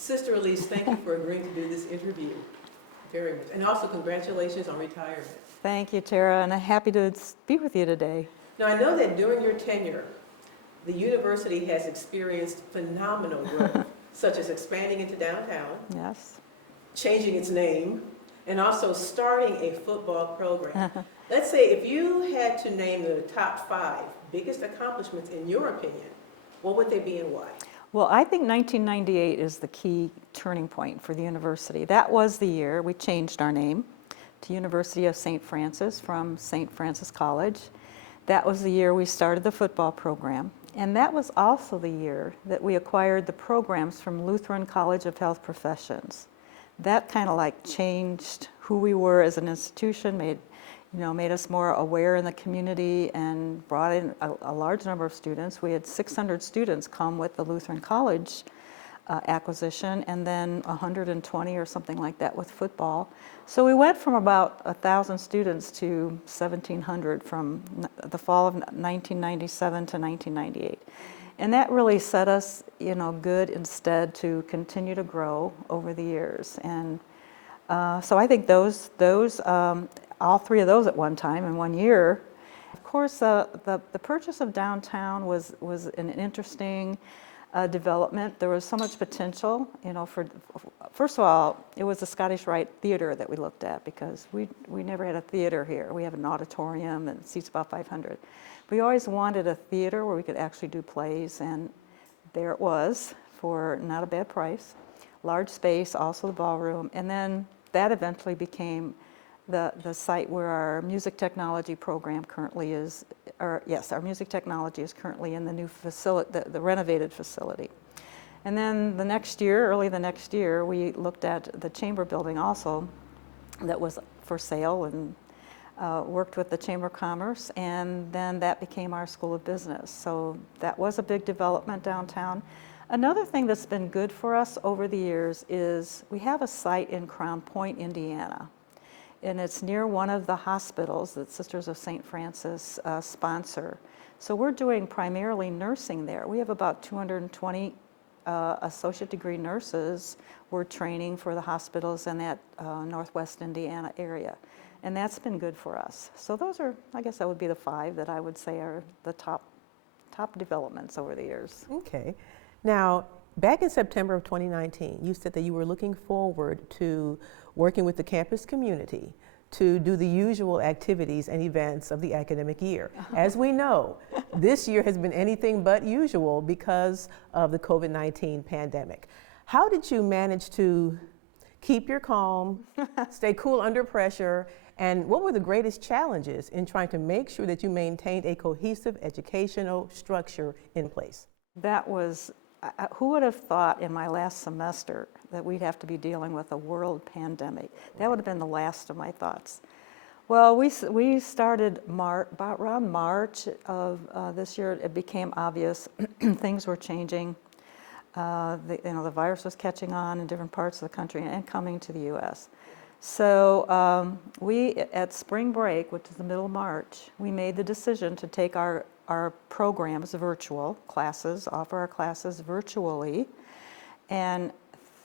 Sister Elise, thank you for agreeing to do this interview. Very much. And also congratulations on retirement. Thank you, Terra, and I'm happy to speak with you today. Now I know that during your tenure, the university has experienced phenomenal growth, such as expanding into downtown, Yes. changing its name, and also starting a football program. Let's say if you had to name the top 5 biggest accomplishments in your opinion, what would they be and why? Well, I think 1998 is the key turning point for the university. That was the year we changed our name to University of St. Francis from St. Francis College. That was the year we started the football program. And that was also the year that we acquired the programs from Lutheran College of Health Professions. That kind of like changed who we were as an institution, made us more aware in the community and brought in a large number of students. We had 600 students come with the Lutheran College acquisition, and then 120 or something like that with football. So we went from about 1,000 students to 1,700 from the fall of 1997 to 1998. And that really set us, good instead to continue to grow over the years. And so I think those all 3 of those at one time in 1 year. Of course, the purchase of downtown was an interesting development. There was so much potential, first of all, it was the Scottish Rite Theatre that we looked at because we never had a theater here. We have an auditorium and it seats about 500. We always wanted a theater where we could actually do plays, and there it was for not a bad price. Large space, also the ballroom, and then that eventually became the site where our music technology program currently is, our music technology is currently in the new facility, the renovated facility. And then early the next year, we looked at the chamber building also that was for sale, and worked with the Chamber of Commerce, and then that became our School of Business. So that was a big development downtown. Another thing that's been good for us over the years is we have a site in Crown Point, Indiana, and it's near one of the hospitals that Sisters of St. Francis sponsor. So we're doing primarily nursing there. We have about 220 associate degree nurses we're training for the hospitals in that Northwest Indiana area. And that's been good for us. So those are, I guess that would be the 5 that I would say are the top developments over the years. Okay. Now, back in September of 2019, you said that you were looking forward to working with the campus community to do the usual activities and events of the academic year. As we know, this year has been anything but usual because of the COVID-19 pandemic. How did you manage to keep your calm, stay cool under pressure, and what were the greatest challenges in trying to make sure that you maintained a cohesive educational structure in place? That was, who would have thought in my last semester that we'd have to be dealing with a world pandemic? That would have been the last of my thoughts. Well, we started about around March of this year. It became obvious things were changing. The virus was catching on in different parts of the country and coming to the U.S. So we, at spring break, which is the middle of March, we made the decision to take our programs virtual, offer our classes virtually, and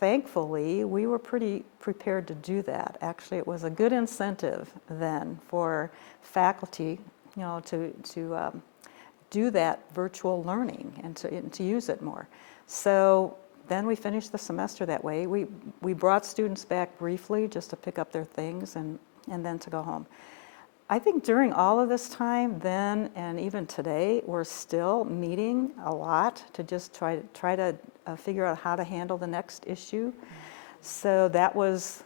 thankfully we were pretty prepared to do that. Actually, it was a good incentive then for faculty, to do that virtual learning and to use it more. So then we finished the semester that way. We brought students back briefly just to pick up their things and then to go home. I think during all of this time then and even today, we're still meeting a lot to just try to figure out how to handle the next issue. So that was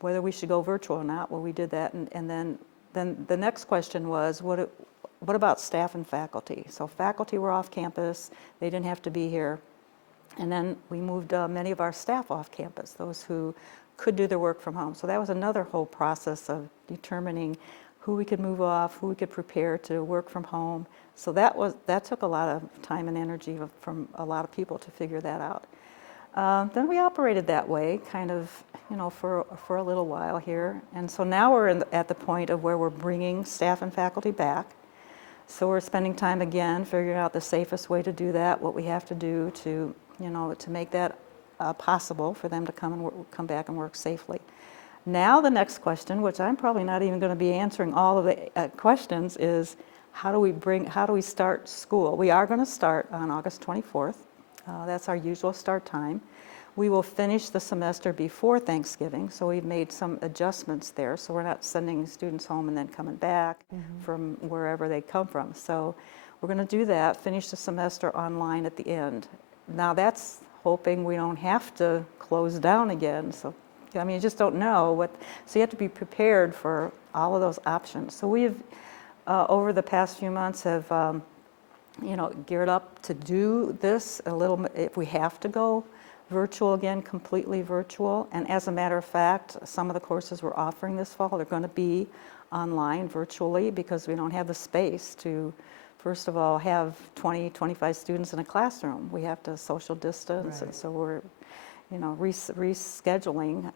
whether we should go virtual or not. Well, we did that, and then the next question was, what about staff and faculty? So faculty were off campus, they didn't have to be here. And then we moved many of our staff off campus, those who could do their work from home. So that was another whole process of determining who we could move off, who we could prepare to work from home. So that took a lot of time and energy from a lot of people to figure that out. Then we operated that way, kind of, for a little while here. And so now we're at the point of where we're bringing staff and faculty back. So we're spending time again figuring out the safest way to do that, what we have to do to make that possible for them to come back and work safely. Now the next question, which I'm probably not even going to be answering all of the questions, is how do we start school? We are going to start on August 24th. That's our usual start time. We will finish the semester before Thanksgiving, so we've made some adjustments there. So we're not sending students home and then coming back from wherever they come from. So we're going to do that, finish the semester online at the end. Now that's hoping we don't have to close down again. So, I mean, you just don't know what, so you have to be prepared for all of those options. So we've, over the past few months have, geared up to do this a little, if we have to go virtual again, completely virtual. And as a matter of fact, some of the courses we're offering this fall are going to be online virtually because we don't have the space to, first of all, have 20, 25 students in a classroom. We have to social distance, and so we're, rescheduling,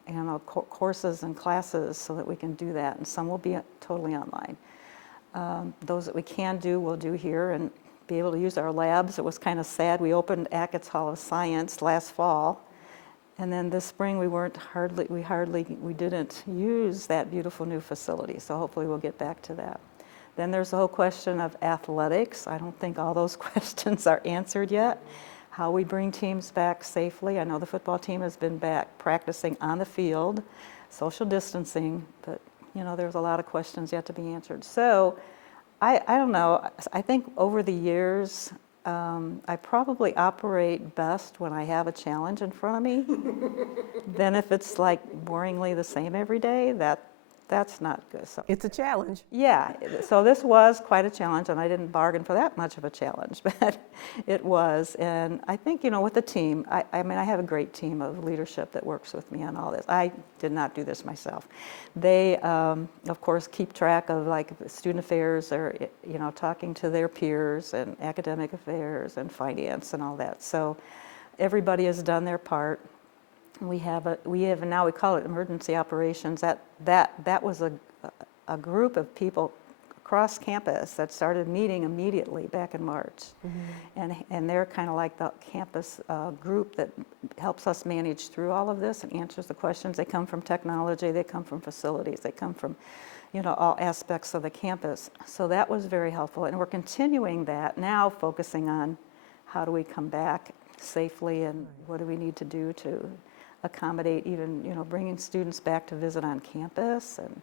courses and classes so that we can do that. And some will be totally online. Those that we can do, we'll do here and be able to use our labs. It was kind of sad. We opened Ackett's Hall of Science last fall, and then this spring we didn't use that beautiful new facility. So hopefully we'll get back to that. Then there's the whole question of athletics. I don't think all those questions are answered yet. How we bring teams back safely. I know the football team has been back practicing on the field, social distancing, but there's a lot of questions yet to be answered. So I don't know. I think over the years, I probably operate best when I have a challenge in front of me. Then if it's like boringly the same every day, that's not good. So It's a challenge. yeah, so this was quite a challenge, and I didn't bargain for that much of a challenge, but it was. And I think, with the team, I mean, I have a great team of leadership that works with me on all this. I did not do this myself. They, of course, keep track of like student affairs or, talking to their peers, and academic affairs and finance and all that. So everybody has done their part. We have now, we call it emergency operations. That was a group of people across campus that started meeting immediately back in March. And they're kind of like the campus group that helps us manage through all of this and answers the questions. They come from technology, they come from facilities, they come from all aspects of the campus. So that was very helpful, and we're continuing that now, focusing on how do we come back safely and what do we need to do to accommodate even, bringing students back to visit on campus. And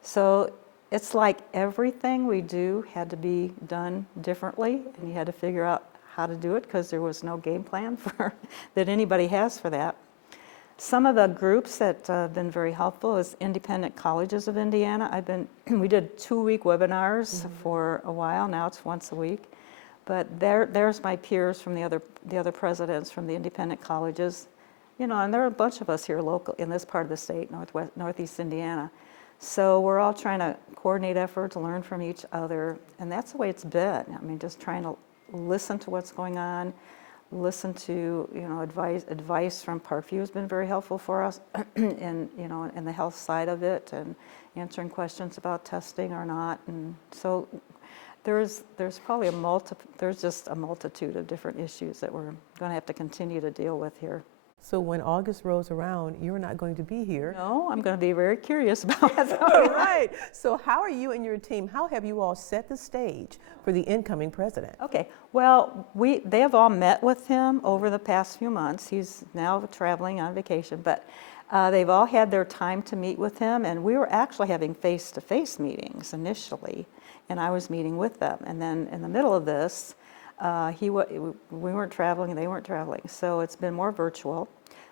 so it's like everything we do had to be done differently, and you had to figure out how to do it because there was no game plan that anybody has for that. Some of the groups that have been very helpful is Independent Colleges of Indiana. We did 2-week webinars for a while. Now it's once a week. But there's my peers from the other presidents from the independent colleges. And there are a bunch of us here local in this part of the state, Northeast Indiana. So we're all trying to coordinate efforts, learn from each other, and that's the way it's been. I mean, just trying to listen to what's going on, listen to advice from Parkview has been very helpful for us, in the health side of it, and answering questions about testing or not. And so there's probably there's just a multitude of different issues that we're going to have to continue to deal with here. So when August rolls around, you're not going to be here. No, I'm going to be very curious about what's going on. Right. So how are you and your team, how have you all set the stage for the incoming president? Okay. Well, they have all met with him over the past few months. He's now traveling on vacation, but they've all had their time to meet with him, and we were actually having face-to-face meetings initially, and I was meeting with them. And then in the middle of this, we weren't traveling and they weren't traveling, so it's been more virtual.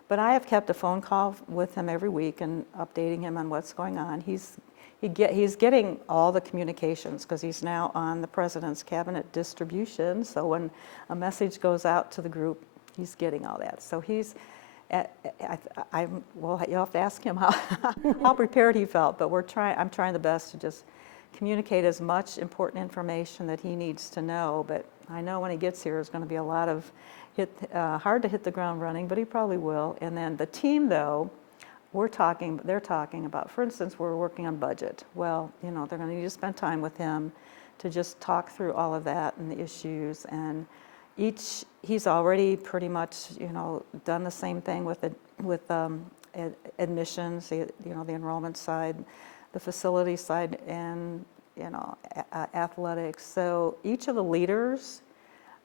But I have kept a phone call with him every week and updating him on what's going on. He's getting all the communications because he's now on the president's cabinet distribution. So when a message goes out to the group, he's getting all that. So he's, well, you'll have to ask him how prepared he felt. But I'm trying the best to just communicate as much important information that he needs to know. But I know when he gets here, there's going to be a lot of hard to hit the ground running, but he probably will. And then the team, though, they're talking about, for instance, we're working on budget. Well, they're going to need to spend time with him to just talk through all of that and the issues. And, He's already pretty much, done the same thing with admissions, the enrollment side, the facility side, and, athletics. So each of the leaders,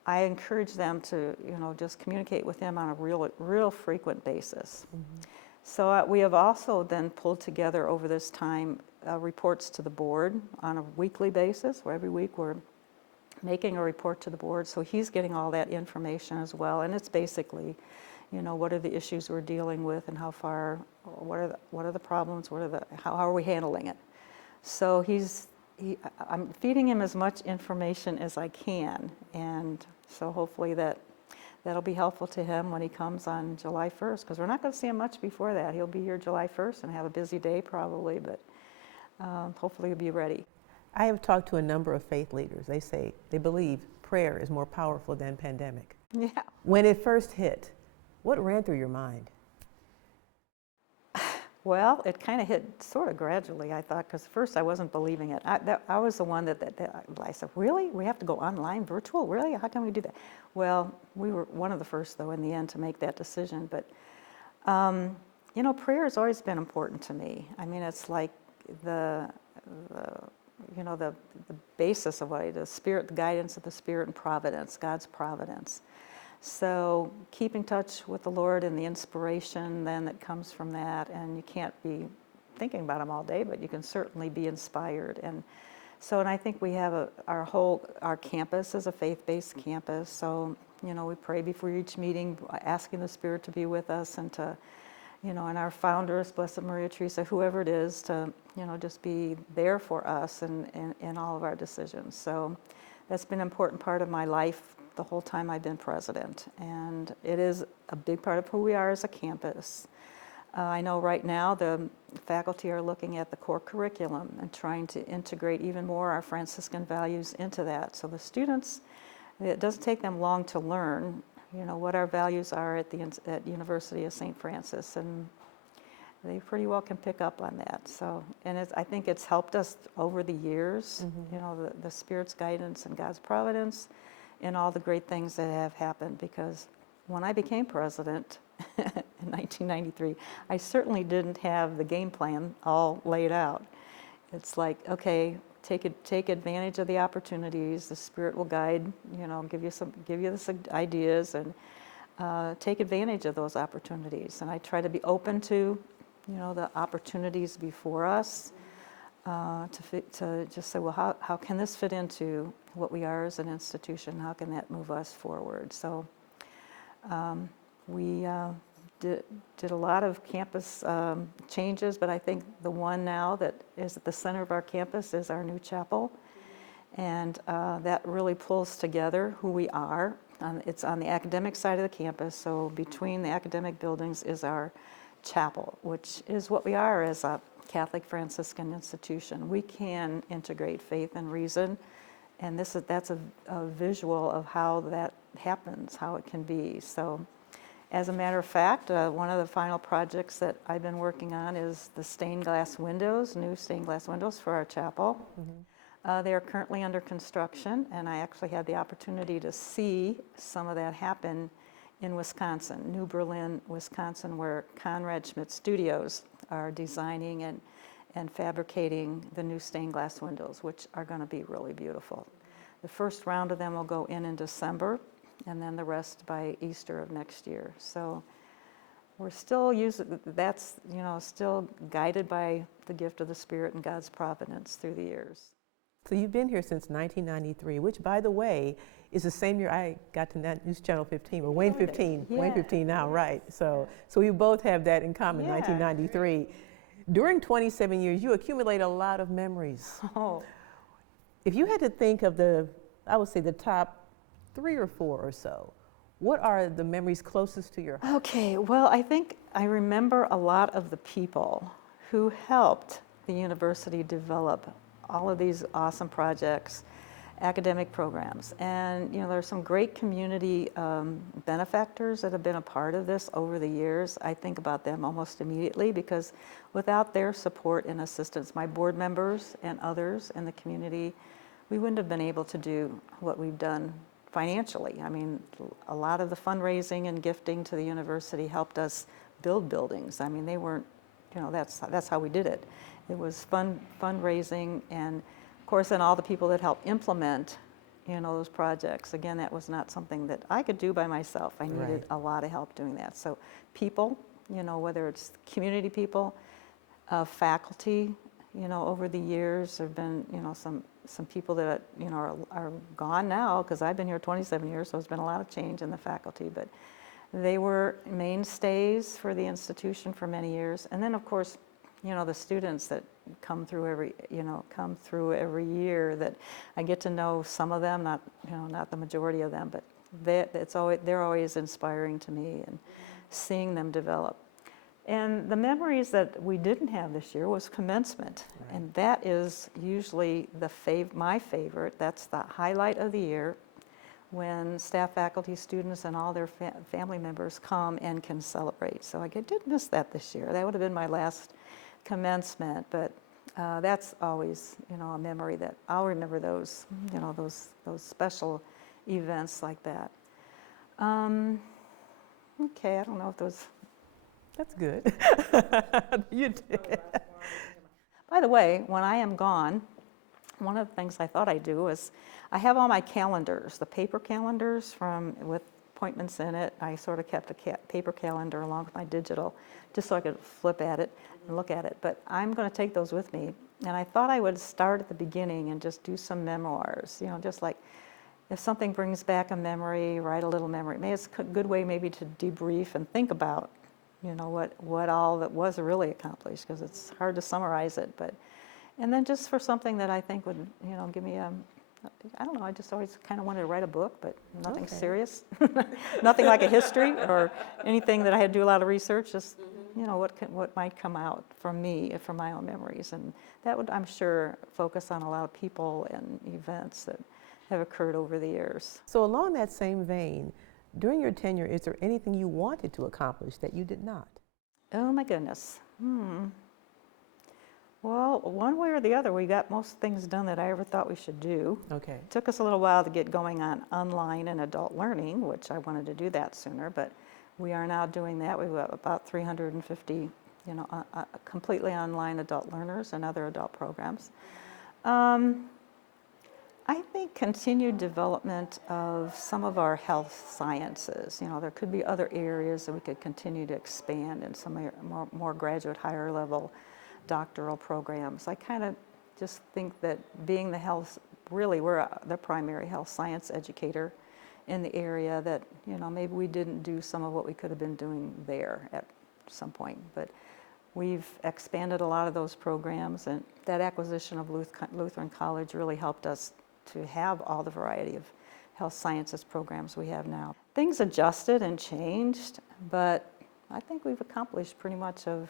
I encourage them to, just communicate with him on a real frequent basis. Mm-hmm. So we have also then pulled together over this time reports to the board on a weekly basis, where every week we're making a report to the board. So he's getting all that information as well. And it's basically, what are the issues we're dealing with, and how far, what are the problems, how are we handling it? So I'm feeding him as much information as I can, and so hopefully that'll be helpful to him when he comes on July 1st, because we're not going to see him much before that. He'll be here July 1st and have a busy day probably, but hopefully he'll be ready. I have talked to a number of faith leaders. They say they believe prayer is more powerful than pandemic. Yeah. When it first hit, what ran through your mind? Well, it kind of hit sort of gradually, I thought, because first I wasn't believing it. I was the one that I said, really? We have to go online, virtual? Really? How can we do that? Well, we were one of the first, though, in the end to make that decision. But, prayer has always been important to me. I mean, it's like the basis of what the Spirit, the guidance of the Spirit and providence, God's providence. So keep in touch with the Lord and the inspiration then that comes from that. And you can't be thinking about Him all day, but you can certainly be inspired. And I think we have our campus is a faith-based campus. So, we pray before each meeting, asking the Spirit to be with us and to, and our founders, Blessed Maria Teresa, whoever it is, to, just be there for us in all of our decisions. So that's been an important part of my life the whole time I've been president, and it is a big part of who we are as a campus. I know right now the faculty are looking at the core curriculum and trying to integrate even more our Franciscan values into that. So the students, it doesn't take them long to learn, what our values are at University of St. Francis, and they pretty well can pick up on that. So, and I think it's helped us over the years, mm-hmm. The Spirit's guidance and God's providence, and all the great things that have happened, because when I became president in 1993, I certainly didn't have the game plan all laid out. It's like, okay, take advantage of the opportunities. The Spirit will guide, give you some ideas, and take advantage of those opportunities. And I try to be open to, the opportunities before us. To just say, well, how can this fit into what we are as an institution? How can that move us forward? So we did a lot of campus changes, but I think the one now that is at the center of our campus is our new chapel. And that really pulls together who we are. It's on the academic side of the campus, so between the academic buildings is our chapel, which is what we are as a Catholic Franciscan institution. We can integrate faith and reason, and that's a visual of how that happens, how it can be. So, as a matter of fact, one of the final projects that I've been working on is the stained glass windows, new stained glass windows for our chapel. Mm-hmm. They are currently under construction, and I actually had the opportunity to see some of that happen in Wisconsin, New Berlin, Wisconsin, where Conrad Schmidt Studios are designing and fabricating the new stained glass windows, which are going to be really beautiful. The first round of them will go in December, and then the rest by Easter of next year. So we're still still guided by the gift of the Spirit and God's providence through the years. So you've been here since 1993, which, by the way, is the same year I got to News Channel 15, or WANE 15, yeah. WANE 15 now, right? So we both have that in common, yeah. 1993. During 27 years, you accumulate a lot of memories. Oh. If you had to think of the top 3 or 4 or so, what are the memories closest to your heart? Okay, well, I think I remember a lot of the people who helped the university develop all of these awesome projects, academic programs. And there's some great community benefactors that have been a part of this over the years. I think about them almost immediately, because without their support and assistance, my board members and others in the community, we wouldn't have been able to do what we've done financially. I mean, a lot of the fundraising and gifting to the university helped us build buildings. I mean, they weren't, that's how we did it. It was fundraising, and of course, then all the people that helped implement, those projects. Again, that was not something that I could do by myself. I needed a lot of help doing that. So people, whether it's community people, faculty, over the years there have been, some people that, are gone now, because I've been here 27 years, so there's been a lot of change in the faculty, but they were mainstays for the institution for many years. And then, of course, the students that come through every year, that I get to know some of them, not the majority of them, but they're always inspiring to me, and seeing them develop. And the memories that we didn't have this year was commencement, and that is usually my favorite. That's the highlight of the year, when staff, faculty, students, and all their family members come and can celebrate. So I did miss that this year. That would have been my last commencement, but that's always, a memory that I'll remember those, those special events like that. Okay, I don't know if those. That's good. You did. By the way, when I am gone, one of the things I thought I'd do is, I have all my calendars, the paper calendars with appointments in it. I sort of kept a paper calendar along with my digital, just so I could flip at it and look at it. But I'm going to take those with me, and I thought I would start at the beginning and just do some memoirs. Just like if something brings back a memory, write a little memory. Maybe it's a good way maybe to debrief and think about, what all that was really accomplished, because it's hard to summarize it. And then just for something that I think would, give me I don't know, I just always kind of wanted to write a book, but nothing serious. Nothing like a history or anything that I had to do a lot of research, just, what might come out from me, from my own memories. And that would, I'm sure, focus on a lot of people and events that have occurred over the years. So along that same vein, during your tenure, is there anything you wanted to accomplish that you did not? Oh my goodness. Well, one way or the other, we got most things done that I ever thought we should do. Okay. It took us a little while to get going on online and adult learning, which I wanted to do that sooner, but we are now doing that. We've got about 350, completely online adult learners and other adult programs. I think continued development of some of our health sciences. There could be other areas that we could continue to expand in some more graduate, higher level doctoral programs. I kind of just think that being we're the primary health science educator in the area, that, maybe we didn't do some of what we could have been doing there at some point. But we've expanded a lot of those programs, and that acquisition of Lutheran College really helped us to have all the variety of health sciences programs we have now. Things adjusted and changed, but I think we've accomplished pretty much of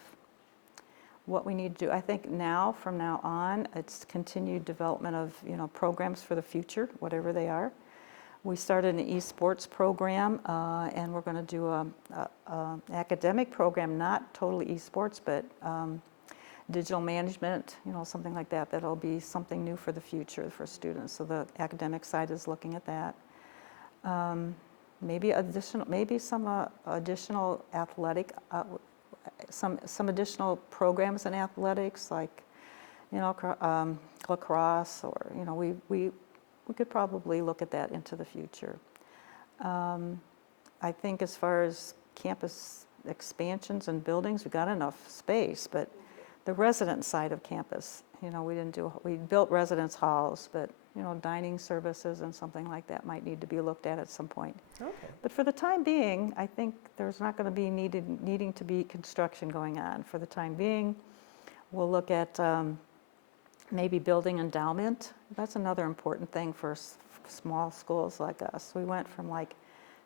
what we need to do. I think from now on, it's continued development of, programs for the future, whatever they are. We started an esports program, and we're going to do a academic program, not totally esports, but digital management, something like that. That'll be something new for the future for students. So the academic side is looking at that. Maybe some additional athletic, some additional programs in athletics, like lacrosse, or we could probably look at that into the future. I think as far as campus expansions and buildings, we've got enough space, but the resident side of campus, we built residence halls, but dining services and something like that might need to be looked at some point. Okay. But for the time being, I think there's not going to be needing to be construction going on. For the time being, we'll look at maybe building endowment. That's another important thing for small schools like us. We went from like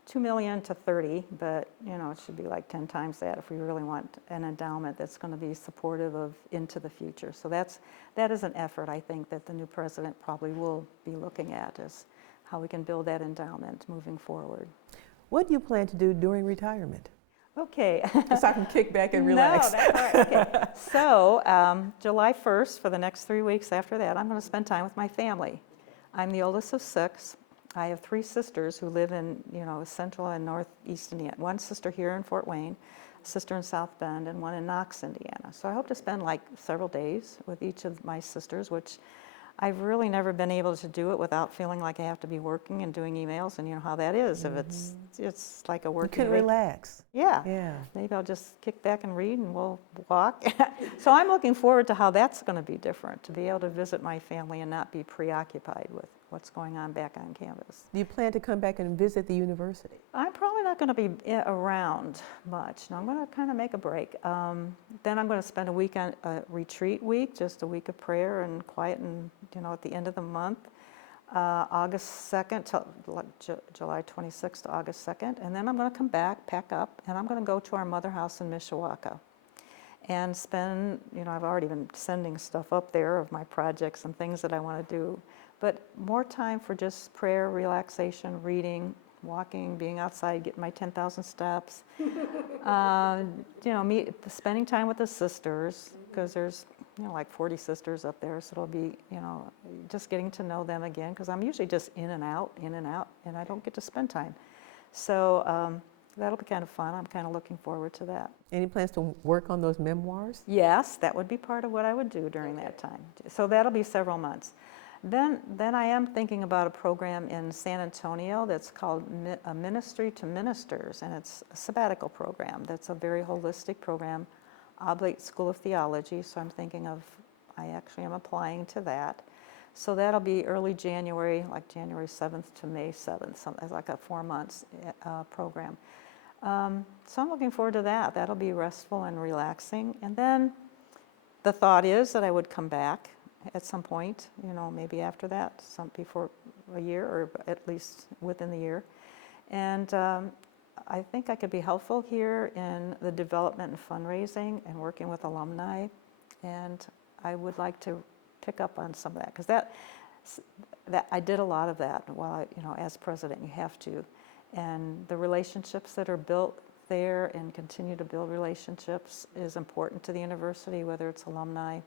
2 million to 30, but it should be like 10 times that if we really want an endowment that's going to be supportive of into the future. So that is an effort, I think, that the new president probably will be looking at, is how we can build that endowment moving forward. What do you plan to do during retirement? Okay. So I can kick back and relax. No, that's all right. Okay. So July 1st, for the next 3 weeks after that, I'm going to spend time with my family. I'm the oldest of 6. I have 3 sisters who live in, central and northeast Indiana. One sister here in Fort Wayne, a sister in South Bend, and one in Knox, Indiana. So I hope to spend like several days with each of my sisters, which I've really never been able to do it without feeling like I have to be working and doing emails, and you know how that is. If it's like a You working can relax. Yeah. Yeah. Maybe I'll just kick back and read and we'll walk. So I'm looking forward to how that's going to be different, to be able to visit my family and not be preoccupied with what's going on back on campus. Do you plan to come back and visit the university? I'm probably not going to be around much. No, I'm going to kind of make a break. Then I'm going to spend a week on a retreat week, just a week of prayer and quiet, and at the end of the month, August 2nd till July 26th to August 2nd, and then I'm going to come back, pack up, and I'm going to go to our mother house in Mishawaka and spend, I've already been sending stuff up there of my projects and things that I want to do, but more time for just prayer, relaxation, reading, walking, being outside, getting my 10,000 steps, spending time with the sisters, because there's like 40 sisters up there, so it'll be, just getting to know them again, because I'm usually just in and out, and I don't get to spend time. So that'll be kind of fun. I'm kind of looking forward to that. Any plans to work on those memoirs? Yes, that would be part of what I would do during that time. So that'll be several months. Then I am thinking about a program in San Antonio that's called a Ministry to Ministers, and it's a sabbatical program. That's a very holistic program, Oblate School of Theology, so I'm thinking I actually am applying to that. So that'll be early January, like January 7th to May 7th, so it's like a 4 months program. So I'm looking forward to that. That'll be restful and relaxing. And then the thought is that I would come back at some point, maybe after that, before a year, or at least within the year. And I think I could be helpful here in the development and fundraising and working with alumni. And I would like to pick up on some of that, because that I did a lot of that while as president. You have to, and the relationships that are built there and continue to build relationships is important to the university, whether it's alumni,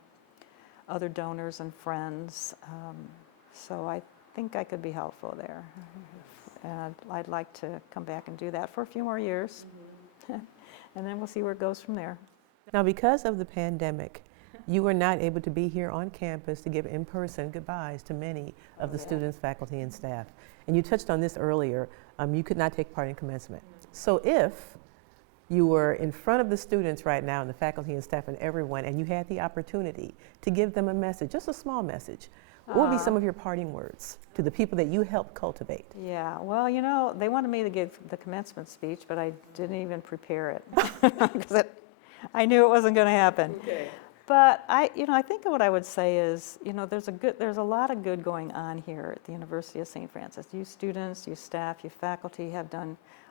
other donors and friends. So I think I could be helpful there. And I'd like to come back and do that for a few more years. And then we'll see where it goes from there. Now, because of the pandemic, you were not able to be here on campus to give in-person goodbyes to many of the students, faculty, and staff. And you touched on this earlier. You could not take part in commencement. So if you were in front of the students right now, and the faculty and staff and everyone, and you had the opportunity to give them a message, just a small message, what would be some of your parting words to the people that you helped cultivate? Yeah, well, they wanted me to give the commencement speech, but I didn't even prepare it because I knew it wasn't going to happen. Okay. But I think what I would say is, there's a lot of good going on here at the University of St. Francis. You students, you staff, you faculty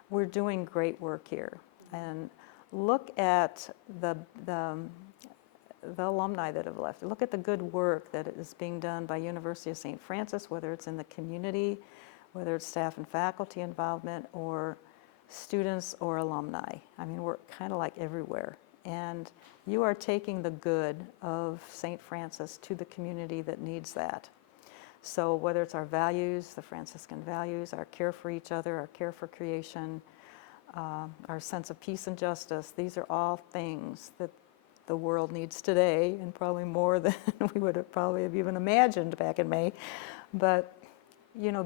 we're doing great work here. And look at the alumni that have left. Look at the good work that is being done by University of St. Francis, whether it's in the community, whether it's staff and faculty involvement, or students or alumni. I mean, we're kind of like everywhere. And you are taking the good of St. Francis to the community that needs that. So whether it's our values, the Franciscan values, our care for each other, our care for creation, our sense of peace and justice, these are all things that the world needs today, and probably more than we would have probably have even imagined back in May. But,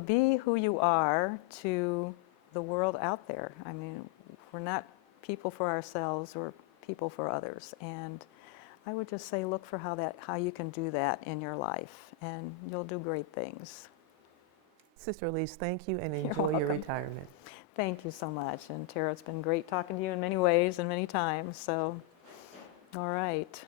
be who you are to the world out there. I mean, we're not people for ourselves, we're people for others. And I would just say, look for how you can do that in your life, and you'll do great things. Sister Elise, thank you, and You're enjoy your welcome. retirement. Thank you so much. And Terra, it's been great talking to you in many ways and many times. So, all right.